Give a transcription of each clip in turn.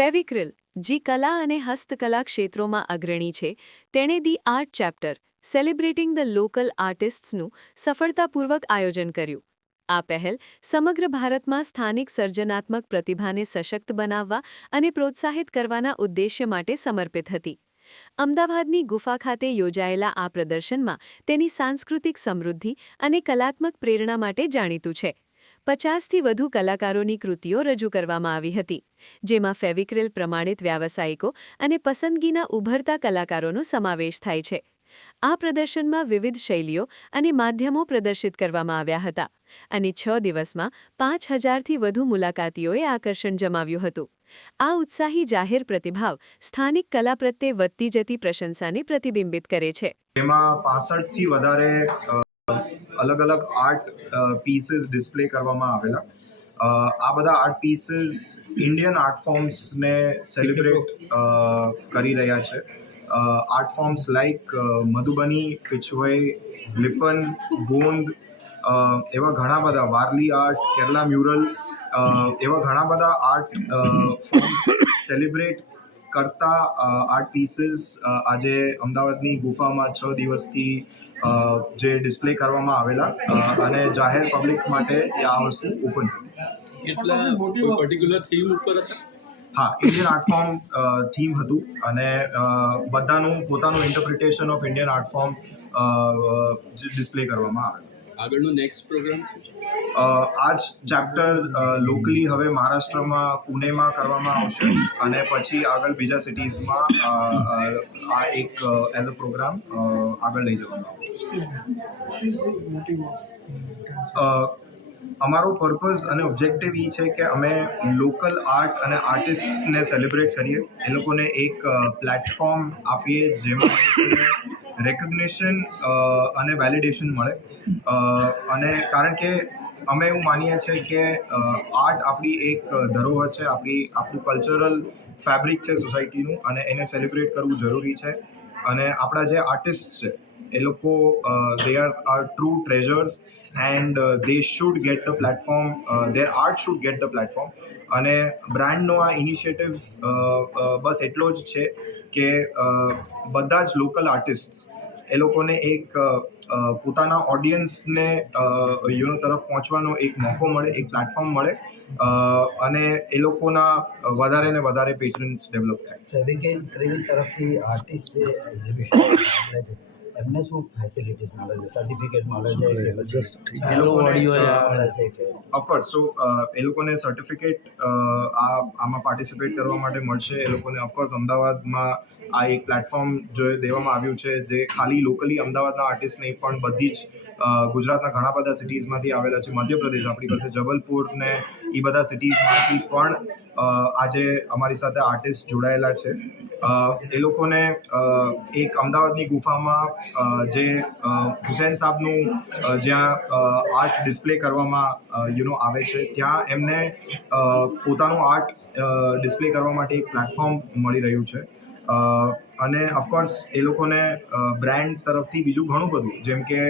ફેવિક્રિલ, જે કલા અને હસ્તકલા ક્ષેત્રોમાં અગ્રણી છે, તેણે the art chapter celebrating the local આર્ટિસ્ટ્સનું સફળતાપૂર્વક આયોજન કર્યું. આ પહેલ સમગ્ર ભારતમાં સ્થાનિક સર્જનાત્મક પ્રતિભાને સશક્ત બનાવવા અને પ્રોત્સાહિત કરવાના ઉદ્દેશ્ય માટે સમર્પિત હતી. અમદાવાદની ગુફા ખાતે યોજાયેલા આ પ્રદર્શનમાં તેની સાંસ્કૃતિક સમૃદ્ધિ અને કલાત્મક પ્રેરણા માટે જાણીતું છે. 50થી વધુ કલાકારોની કૃતિઓ રજૂ કરવામાં આવી હતી, જેમાં ફેવિક્રિલ પ્રમાણિત વ્યાવસાયિકો અને પસંદગીના ઉભરતા કલાકારોનો સમાવેશ થાય છે. આ પ્રદર્શનમાં વિવિધ શૈલીઓ અને માધ્યમો પ્રદર્શિત કરવામાં આવ્યા હતા અને 6 દિવસમાં 5000થી વધુ મુલાકાતીઓએ આકર્ષણ જમાવ્યું હતું. આ ઉત્સાહી જાહેર પ્રતિભાવ સ્થાનિક કલા પ્રત્યે વધતી જતી પ્રશંસાને પ્રતિબિંબિત કરે છે. તેમાં 65થી વધારે અલગ અલગ આર્ટ પીસીસ ડિસ્પ્લે કરવામાં આવેલા. આ બધા આર્ટ પીસીસ ઇન્ડિયન આર્ટ ફોર્મ્સને સેલિબ્રેટ કરી રહ્યા છે. Art forms like Madhubani, Pichhwai, Lippan, Gond, એવા ઘણા બધા, વારલી આર્ટ, કેરલા મ્યુરલ, એવા ઘણા બધા આર્ટ ફોર્મ્સ સેલિબ્રેટ કરતા આર્ટ પીસીસ આજે અમદાવાદની ગુફામાં 6 દિવસથી જે ડિસ્પ્લે કરવામાં આવેલા અને જાહેર પબ્લિક માટે આ વસ્તુ ઓપન હતી. કેટલા કોઈ પર્ટિક્યુલર થીમ ઉપર હતા? હા, ઇન્ડિયન આર્ટ ફોર્મ થીમ હતું અને બધાનું પોતાનું interpretation of Indian art form display કરવામાં આવેલું. આગળનો નેક્સ્ટ પ્રોગ્રામ શું છે? આ જ ચેપ્ટર લોકલી હવે મહારાષ્ટ્રમાં પુણેમાં કરવામાં આવશે અને પછી આગળ બીજા સિટીઝમાં આ એક એઝ અ પ્રોગ્રામ આગળ લઈ જવામાં આવશે. અમારો પર્પઝ અને ઓબ્જેક્ટિવ એ છે કે અમે લોકલ આર્ટ અને આર્ટિસ્ટને સેલિબ્રેટ કરીએ, એ લોકોને એક પ્લેટફોર્મ આપીએ જેમાં રેકગ્નિશન અને વેલિડેશન મળે. અને કારણ કે અમે એવું માનીએ છીએ કે આર્ટ આપણી એક ધરોહર છે, આપણું કલ્ચરલ ફેબ્રિક છે સોસાયટીનું, અને એને સેલિબ્રેટ કરવું જરૂરી છે. અને આપણા જે આર્ટિસ્ટ છે એ લોકો they are true treasures and they should get the platform, their art should get the platform. અને બ્રાન્ડનો આ ઇનિશિયેટિવ બસ એટલો જ છે કે બધા જ લોકલ આર્ટિસ્ટ એ લોકોને એક પોતાના ઓડિયન્સને તરફ પહોંચવાનો એક મોકો મળે, એક પ્લેટફોર્મ મળે અને એ લોકોના વધારે ને વધારે પેટ્રન્સ ડેવલપ થાય. ફેવિક્રિલ તરફથી આર્ટિસ્ટ જે એક્ઝિબિશન મળે છે એમને શું ફેસિલિટીઝ મળે છે? સર્ટિફિકેટ મળે છે કે મળે છે કે? ઓફકોર્સ, સો એ લોકોને સર્ટિફિકેટ આમાં પાર્ટિસિપેટ કરવા માટે મળશે. એ લોકોને ઓફકોર્સ અમદાવાદમાં આ એક પ્લેટફોર્મ જો દેવામાં આવ્યું છે જે ખાલી લોકલી અમદાવાદના આર્ટિસ્ટ નહીં પણ બધી જ ગુજરાતના ઘણા બધા સિટીઝમાંથી આવેલા છે. મધ્યપ્રદેશ, આપણી પાસે જબલપુર ને એ બધા સિટીઝમાંથી પણ આજે અમારી સાથે આર્ટિસ્ટ જોડાયેલા છે. એ લોકોને એક અમદાવાદની ગુફામાં જે હુસૈન સાહેબનું જ્યાં આર્ટ ડિસ્પ્લે કરવામાં આવે છે, ત્યાં એમને પોતાનું આર્ટ ડિસ્પ્લે કરવા માટે એક પ્લેટફોર્મ મળી રહ્યું છે. અને ઓફકોર્સ એ લોકોને બ્રાન્ડ તરફથી બીજું ઘણું બધું, જેમ કે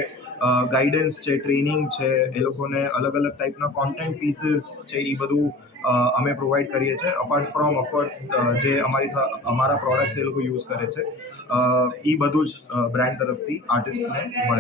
ગાઈડન્સ છે, ટ્રેનિંગ છે, એ લોકોને અલગ અલગ ટાઈપના કોન્ટેન્ટ પીસીસ છે, એ બધું અમે પ્રોવાઈડ કરીએ છીએ. અપાર્ટ ફ્રોમ ઓફકોર્સ જે અમારા પ્રોડક્ટ્સ એ લોકો યુઝ કરે છે, એ બધું જ બ્રાન્ડ તરફથી આર્ટિસ્ટને મળે.